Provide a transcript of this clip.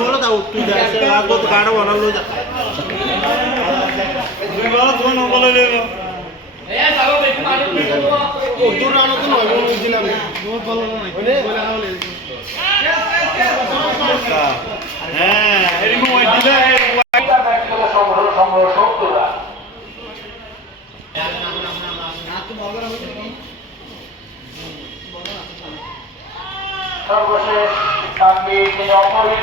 बोलो था तू जैसे आपको तो गाना बना लो जा बोलो कौन बोले ले ए सालो बेटी मारे दूर आनो तो नय दिलाम बहुत ভালো নয় বলে হাওলে হ্যাঁ এরকম ওই দিলে সংগ্রহ শব্দরা সর্বশেষ তানভীর তিনি অপরিণ